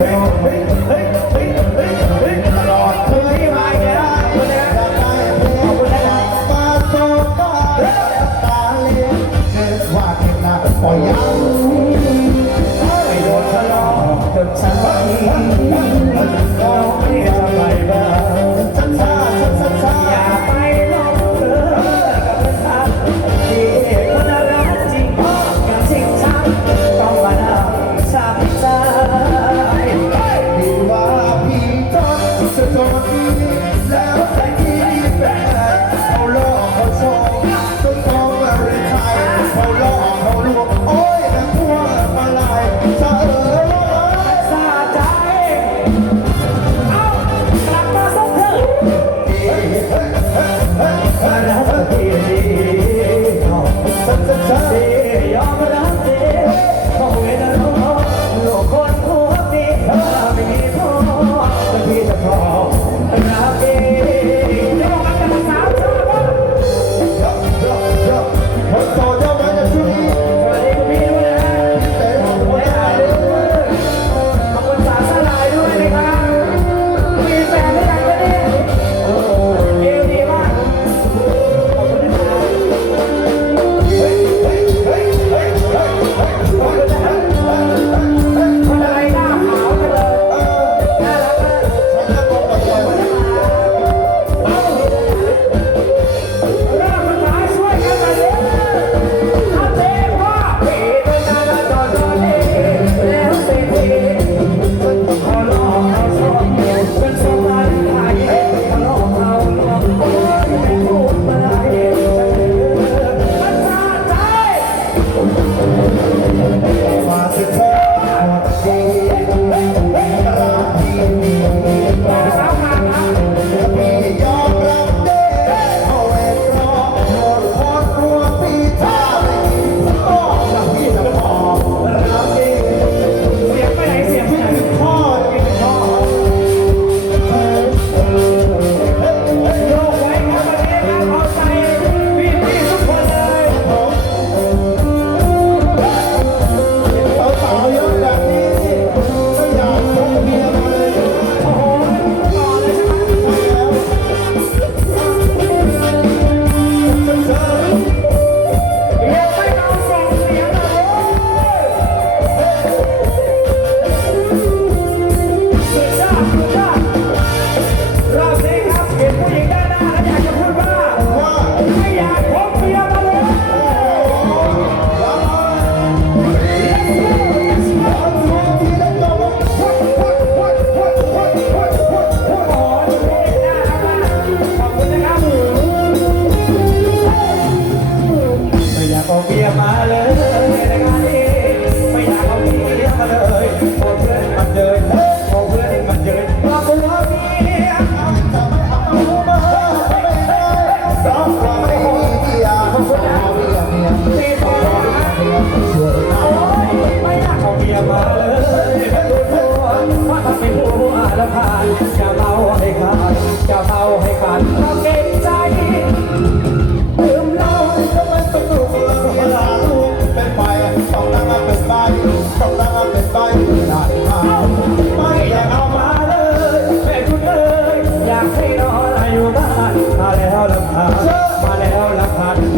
เฮ้ย Stop.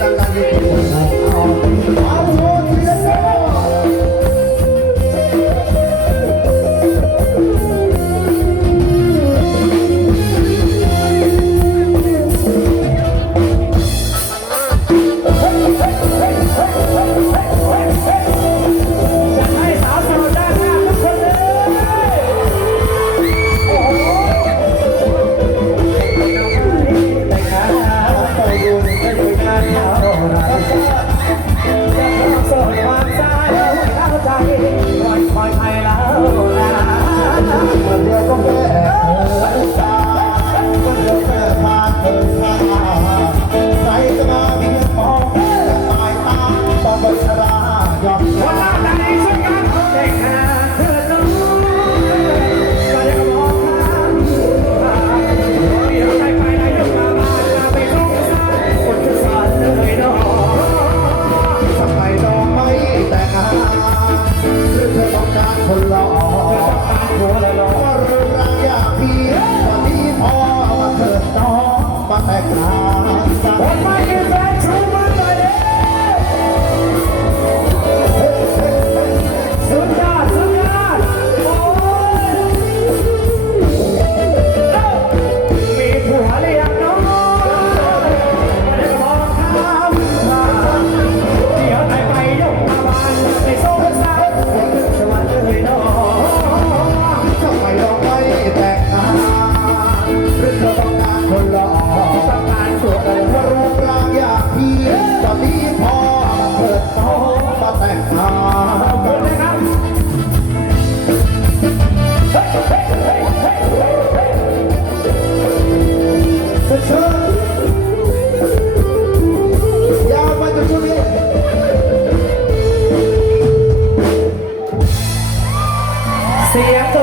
ตั้งกันอยู่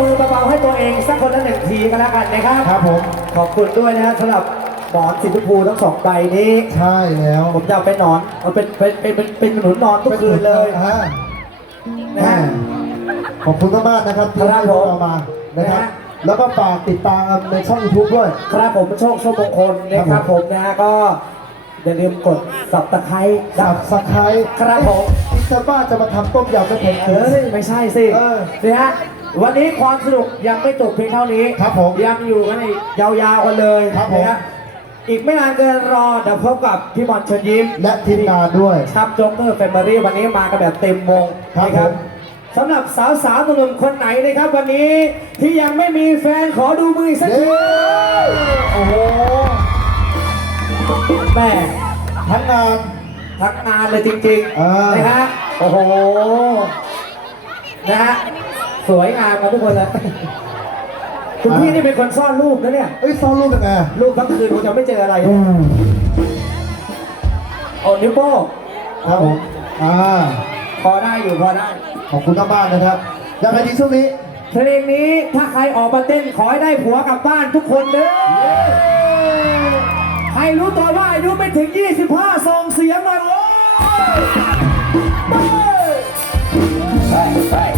มือเบาๆให้ตัวเองสักคนละหนึ่งทีก็แล้วกันนะครับครับผม ขอบคุณด้วยนะสำหรับหมอนสีชมพูทั้งสองใบนี้ใช่แล้วผมจะเอาไปนอนเอาเป็นเป็นเป็นเป็นเป็นหนุนนอนทุกคืนเลยฮะนะฮะ ขอบคุณมากๆนะครับที่ครับให้ผมเรามานะครับ นะฮะ แล้วก็ฝากติดตามในช่อง YouTube ด้วย ครับผมโชคโชคมงคลนะคครัรับบผผมมนะฮะก็อย่าลืมกดสับตะไคร้สับสไครต์ครับผมที่จะบ้าจะมาทำต้มยำกระเทียมเอ้ยไม่ใช่สิเออนะฮะ วันนี้ความสนุกยังไม่จบเพียงเท่านี้ครับผมยังอยู่กันอีกยาวๆกันเลยครับผม นะฮะอีกไม่นานเกินรอเดี๋ยวพบกับพี่บอลเชิญยิ้มและทีมงานด้วย ครับโจ๊กเกอร์แฟมิลี่วันนี้มากันแบบเต็มวงครับนะผม สำหรับสาวสาวๆหนุ่มๆคนไหนนะครับ วันนี้ที่ยังไม่มีแฟนขอดูมืออีกสักเย้ทีโอ้โหแม่ทั้งงาน ทั้งงานเลยจริงอ่าๆนะฮะโอ้โหนะฮะ สวยงามครับทุกคนนะคุณพี่นี่เป็นคนซ่อนรูปนะเนี่ย เอ้ยซ่อนรูปยังไงอะรูปทั้งคืนผมจะไม่เจออะไรอืมโอ้นิ้วโป้งครับผมอ่าพอได้อยู่พอได้ ขอบคุณทั้งบ้านนะครับยังไงดีช่วงนี้ เพลงนี้ถ้าใครออกมาเต้นขอให้ได้ผัวกลับบ้านทุกคนเด้อใครรู้ตัวว่าอายุไม่ถึง 25 ส่งเสียงหน่อยโว้ย Hey, hey.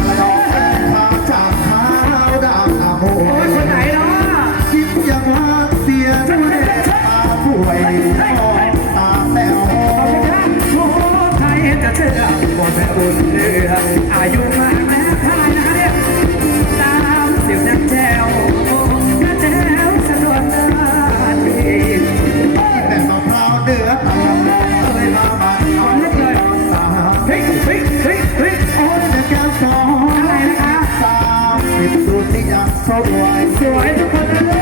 จะเชื่อว่แม่บุญเรืออายุมากแล้วทานะเนี่ยสามเสิบยังแจวยังแจวสนวนนาทีแต่มะพร้าวเดือดตาเอ้ยมามาเอาเล็กเลยตาเฮ้ยเฮ้ยเฮ้ยเฮ้ยโอ้ยแต่แก้วสองอะไรนะคะสามสิบดูที่ยังสวยสวยทุกคนเลย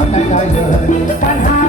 Kan